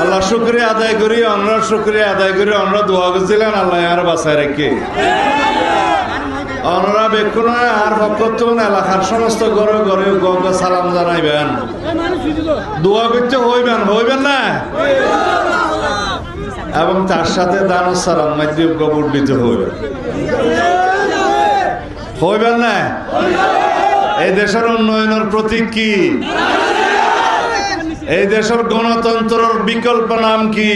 আল্লাহ শুক্রিয়া আদায় করি, আমরা শুক্রিয়া আদায় করি, আমরা দোয়া করছিলেন, আল্লাহ আর বাসায় রেখে। অনরা বেক্ষণ আর ভক্তন এলাকার সমস্ত ঘরে ঘরে গঙ্গ সালাম জানাইবেন। দোয়া করতে হইবেন হইবেন না? এবং তার সাথে দান সালাম মাধ্যম কবর দিতে হইবে হইবেন না? এই দেশের উন্নয়নের প্রতীক কি? এই দেশের গণতন্ত্রের বিকল্প নাম কি?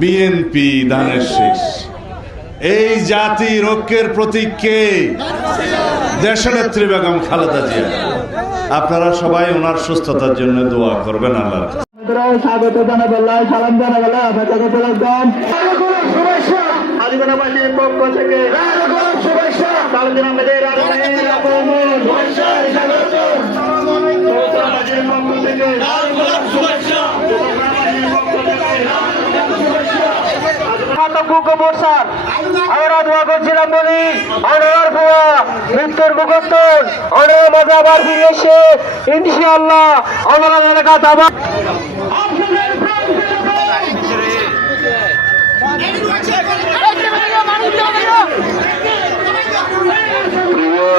বিএনপি দানের শেষ। এই জাতির ঐক্যের প্রতীক কে? দেশনেত্রী বেগম খালেদা জিয়া। আপনারা সবাই ওনার সুস্থতার জন্য দোয়া করবেন আল্লাহ স্বাগত জানাবেন সালাম জানাবেন পক্ষ থেকে আমরা দোয়া করছিলাম বলি অনার ভুয়া মৃত্যুর মুখত্তর অনার মাঝে আবার ফিরে এসে ইনশাআল্লাহ অনার এলাকা আবার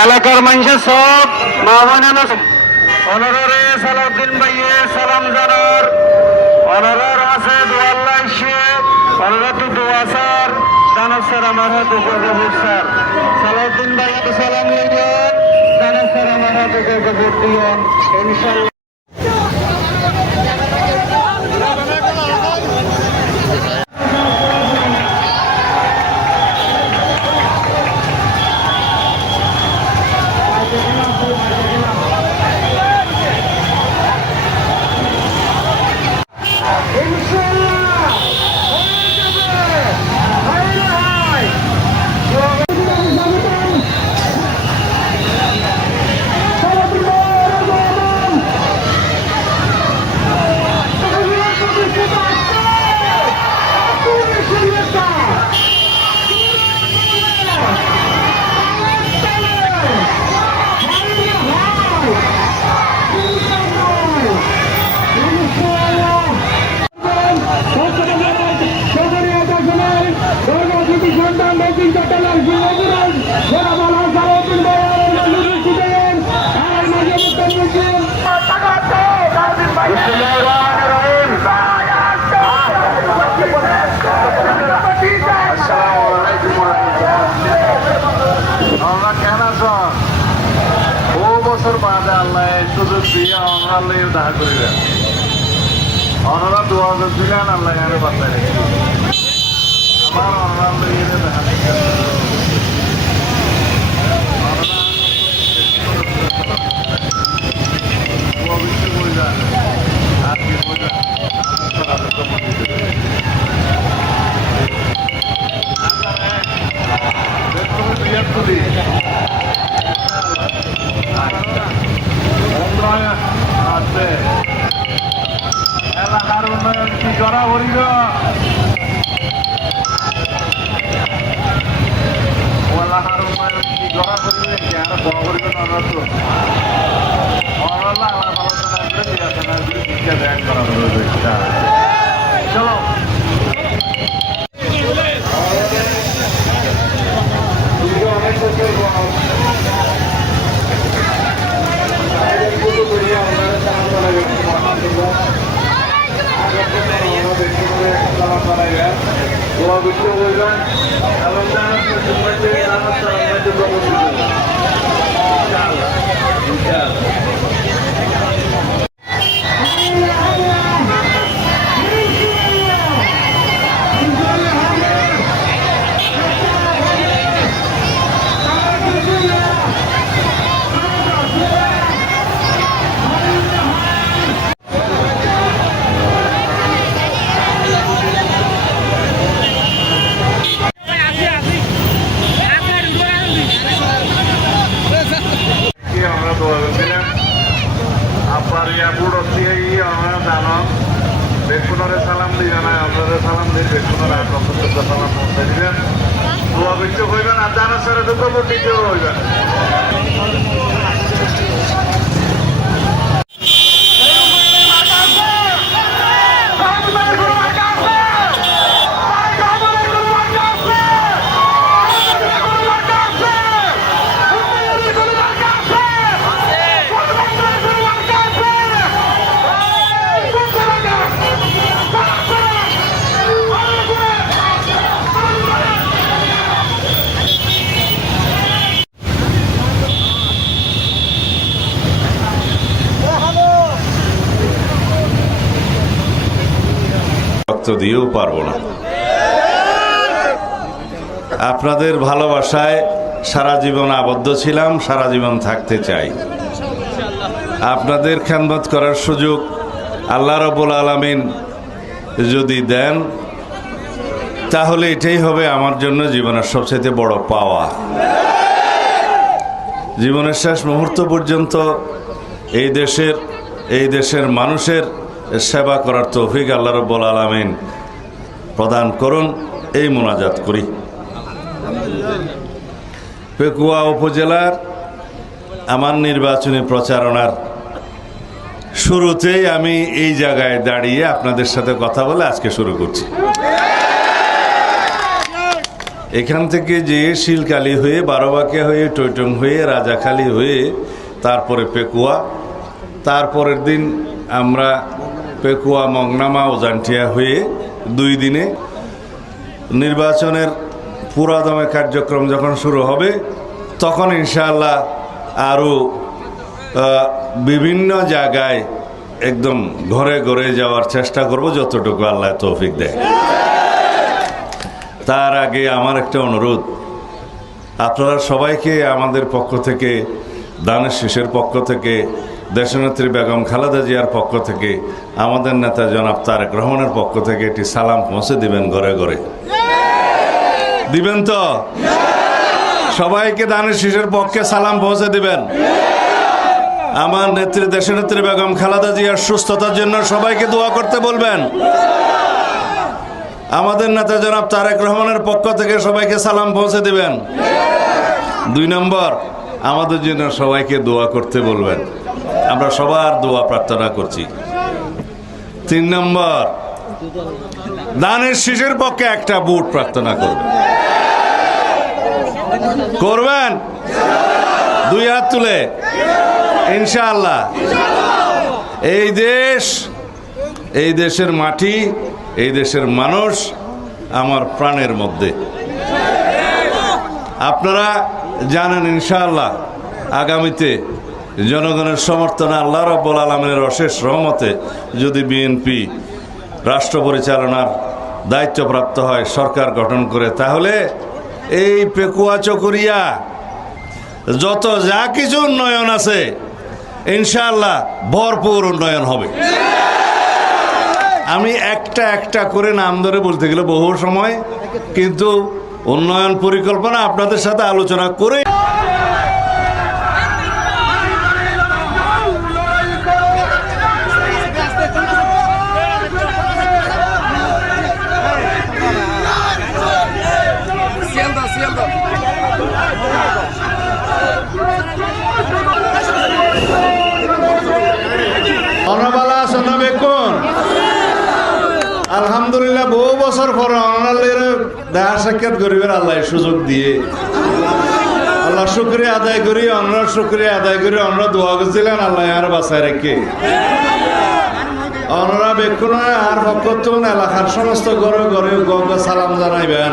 এলাকার মানুষের সব মা বোনেরা অনরে সালাউদ্দিন ভাইয়ে সালাম জানার। অনরার আছে দোয়াল্লা শেখ। অনরা তো দোয়া স্যার। দানব স্যার আমার হাতে গভীর স্যার। সালাউদ্দিন ভাইয়ের সালাম লিখেন দানব স্যার আমার হাতে গভীর দিয়েন। ইনশাল্লাহ আমরা কেন আছো ও বছর বাদে আল্লাহ এই সুযোগ দিয়ে আমরা আল্লাহ দেখা করিলেন দোয়া করছিলেন আল্লাহ বাচ্চা আমার অনরা শিক্ষা দেন করা চলো। এবং আপনারা সালাম দিয়ে না আপনারা সালাম দিবে কোনো রাত অপর্যন্ত সালাম পৌঁছে দিবেন দোয়া করতেও হইবেন রক্ত দিয়েও পারব না। আপনাদের ভালোবাসায় সারা জীবন আবদ্ধ ছিলাম, সারা জীবন থাকতে চাই। আপনাদের খেনবত করার সুযোগ আল্লাহ রবুল আলমিন যদি দেন, তাহলে এটাই হবে আমার জন্য জীবনের সবচেয়ে বড় পাওয়া। জীবনের শেষ মুহূর্ত পর্যন্ত এই দেশের এই দেশের মানুষের সেবা করার তৌফিক আল্লাহ রব্বুল আলমিন প্রদান করুন, এই মোনাজাত করি। পেকুয়া উপজেলার আমার নির্বাচনী প্রচারণার শুরুতেই আমি এই জায়গায় দাঁড়িয়ে আপনাদের সাথে কথা বলে আজকে শুরু করছি। এখান থেকে যে শিলকালি হয়ে, বারোবাকিয়া হয়ে, টৈটং হয়ে, রাজাখালী হয়ে, তারপরে পেকুয়া, তারপরের দিন আমরা পেকুয়া মংনামা ও জান্টিয়া হয়ে দুই দিনে নির্বাচনের পুরাদমে কার্যক্রম যখন শুরু হবে, তখন ইনশাআল্লাহ আরও বিভিন্ন জায়গায় একদম ঘরে ঘরে যাওয়ার চেষ্টা করব যতটুকু আল্লাহ তৌফিক দেয়। তার আগে আমার একটা অনুরোধ, আপনারা সবাইকে আমাদের পক্ষ থেকে দানের শিশের পক্ষ থেকে দেশনেত্রী বেগম খালেদা জিয়ার পক্ষ থেকে, আমাদের নেতা জনাব তারেক রহমানের পক্ষ থেকে একটি সালাম পৌঁছে দিবেন ঘরে ঘরে। দিবেন তো? সবাইকে দানের শিশের পক্ষে সালাম পৌঁছে দিবেন। আমার নেত্রী দেশনেত্রী বেগম খালেদা জিয়ার সুস্থতার জন্য সবাইকে দোয়া করতে বলবেন। আমাদের নেতা জনাব তারেক রহমানের পক্ষ থেকে সবাইকে সালাম পৌঁছে দিবেন। দুই নম্বর, আমাদের জন্য সবাইকে দোয়া করতে বলবেন। আমরা সবার দোয়া প্রার্থনা করছি। তিন নম্বর, দানের শিশের পক্ষে একটা বুট প্রার্থনা করবেন। করবেন? দুই হাত তুলে। ইনশাআল্লাহ। এই দেশ, এই দেশের মাটি, এই দেশের মানুষ আমার প্রাণের মধ্যে। আপনারা জানেন ইনশাআল্লাহ, আগামীতে জনগণের সমর্থনে আল্লাহ রব্বুল আলমের অশেষ রহমতে যদি বিএনপি রাষ্ট্র পরিচালনার দায়িত্বপ্রাপ্ত হয়, সরকার গঠন করে, তাহলে এই পেকুয়া চকরিয়া, যত যা কিছু উন্নয়ন আছে, ইনশাআল্লাহ ভরপুর উন্নয়ন হবে। আমি একটা একটা করে নাম ধরে বলতে গেলে বহু সময়, কিন্তু উন্নয়ন পরিকল্পনা আপনাদের সাথে আলোচনা করে সাক্ষাৎ গরিবের আল্লাহ সুযোগ দিয়ে। আল্লাহ শুক্রিয়া আদায় করি, আমরা শুক্রিয়া আদায় করি, আমরা দোয়া করছিলেন, আল্লাহ আর বাসায় রেখে। অনরা বেকুন আর ভক্তন এলাকার সমস্ত ঘরে ঘরে সালাম জানাইবেন।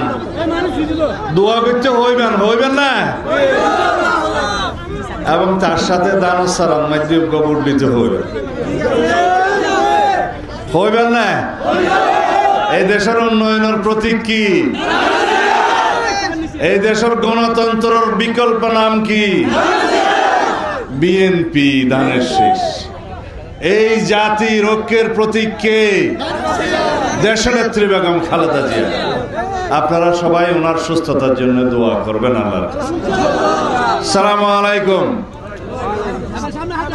দোয়া করতে হইবেন হইবেন না? এবং তার সাথে দান সালাম মাধ্যম কবর দিতে হইবে। হইবেন না? এই দেশের উন্নয়নের প্রতীক কি? এই দেশের গণতন্ত্রের বিকল্প নাম কি? বিএনপি, দানের শেষ। এই জাতির ঐক্যের প্রতীক কে? দেশনেত্রী বেগম খালেদা জিয়া। আপনারা সবাই ওনার সুস্থতার জন্য দোয়া করবেন আল্লাহর সালাম আলাইকুম সামনে হাত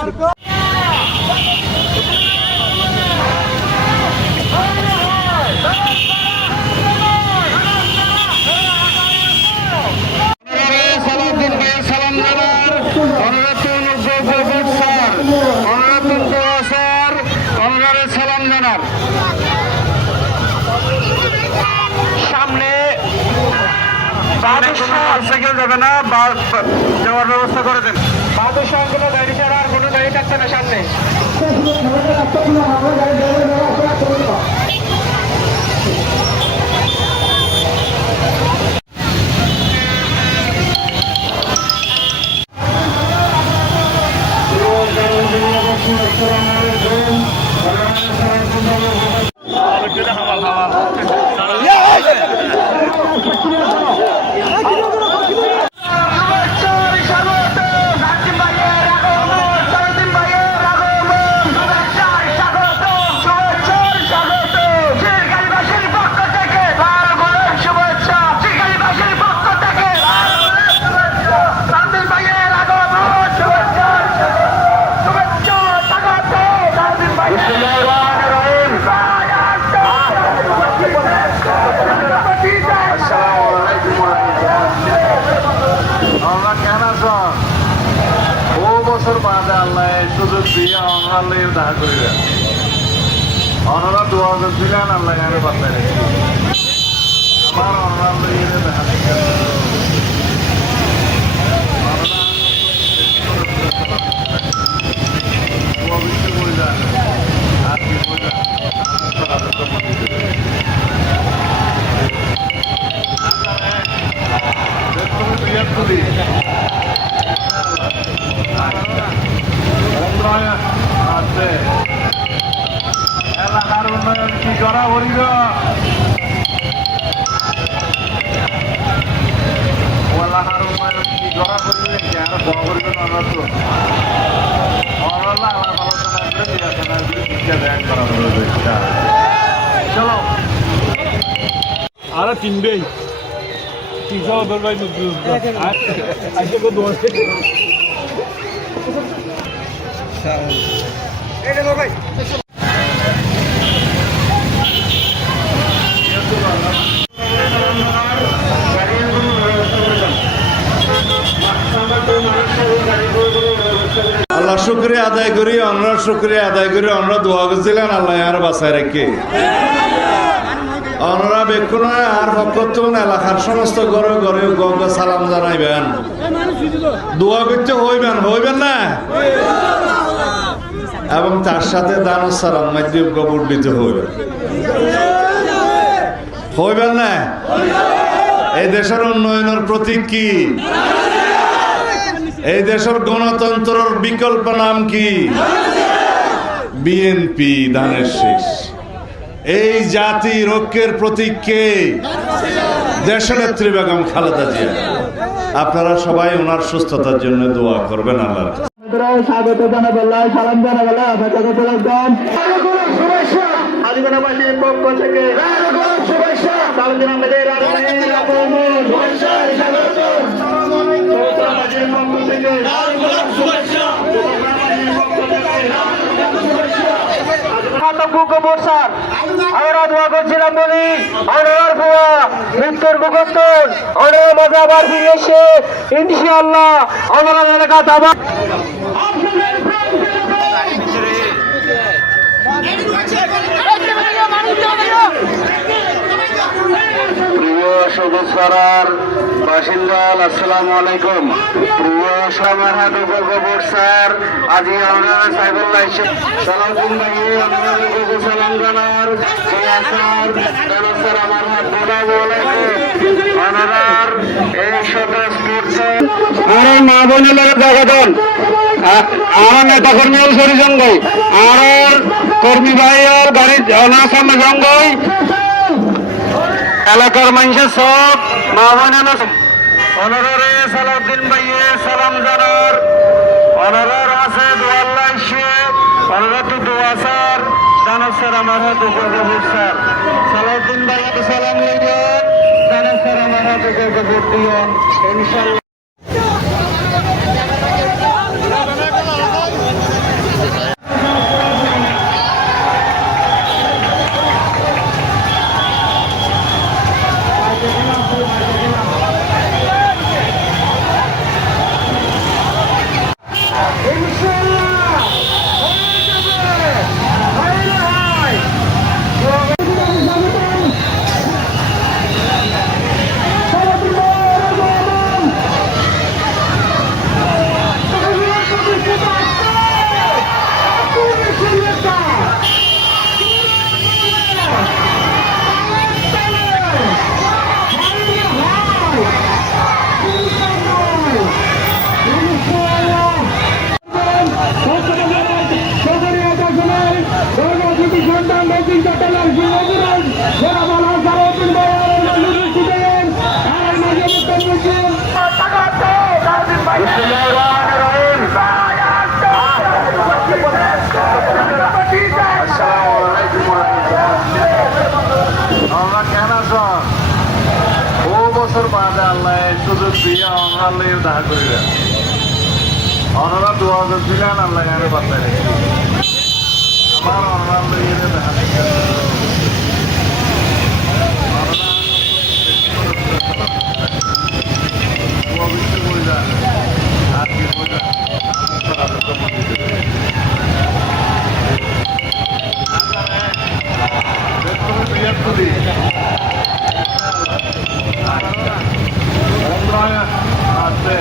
সালাম জানার সামনে সাইকেল যাবে না বা যাওয়ার ব্যবস্থা করে দেন। বাদশাহ কোনো গাড়ি ছাড়া আর কোনো গাড়ি থাকছে না সামনে। আমরা কেন আছো ও বছর বাদে আল্লাহ সুযোগ দিয়ে আমরা আল্লাহ দেখা করি ওনারা দোয়া করছিলেন, আল্লাহ আমি বার্তায় রেখে আমার ওনারা আল্লাহ দেখা পবিত্র মহিলা আছে এলাকার উন্নয়ন কি করা বলিল এলাকার কি করা বলিলে কি আর না তো অরলা আলাপ আলোচনা করে নিরাচনা করে শিক্ষা ব্যায়াম করা চলো আরে তিনবেই। কত আছে আল্লাহ শুক্রিয়া আদায় করি আমরা শুক্রিয়া আদায় করি আমরা দোয়া করছিলেন আল্লাহ আর বাসায় রেখে। অনরা বেক্ষণ আর ভক্তন এলাকার সমস্ত ঘরে ঘরে গঙ্গ সালাম জানাইবেন। দোয়া করতে হইবেন হইবেন না? এবং তার সাথে দান সালাম মাধ্যম কবর দিতে হইবেন। হইবেন না? এই দেশের উন্নয়নের প্রতীক কি? এই দেশের গণতন্ত্রের বিকল্প নাম কি? বিএনপি দানের শেষ। এই জাতির ঐক্যের প্রতীক কে? দেশনেত্রী বেগম খালেদা জিয়া। আপনারা সবাই ওনার সুস্থতার জন্য দোয়া করবেন আল্লাহ। স্বাগত জানাব সালাম জানাব আপনাকে পক্ষ থেকে। শুভেচ্ছা সালদিন আহমেদের আমরা দোয়া করছিলাম বলি অনার ভুয়া মৃত্যুর মুখস্থন অনার মজা আবার ফিরে এসে ইনশাআল্লাহ আমার এলাকা দাবা প্রিয় সবুজ পাড়ার বাসিন্দা, আসসালামু আলাইকুম। প্রিয় সামার হাট উপকবর স্যার, আজি আমরা সাইবুল্লাহ সালাউদ্দিন ভাই আমরা উপকবর সালাম জানার জিয়া স্যার আমার হাত এই আর মা বোনের জাগাদন আমার নেতা কর্মী সরি আর কর্মী ভাই আর গাড়ি সামনে জঙ্গই এলাকার মানুষের সব মা বোনেরা অনরে সালাউদ্দিন ভাইয়ে সালাম জানার। অনরার আছে দোয়াল্লা ভাইয়ের সালাম লইবেন দানব আল্লাহ দেখা করি অনারা দোয়া করছিলেন আল্লাহ আমি বাচ্চা আমার অনারা দেখা Thank you. Umroh hace.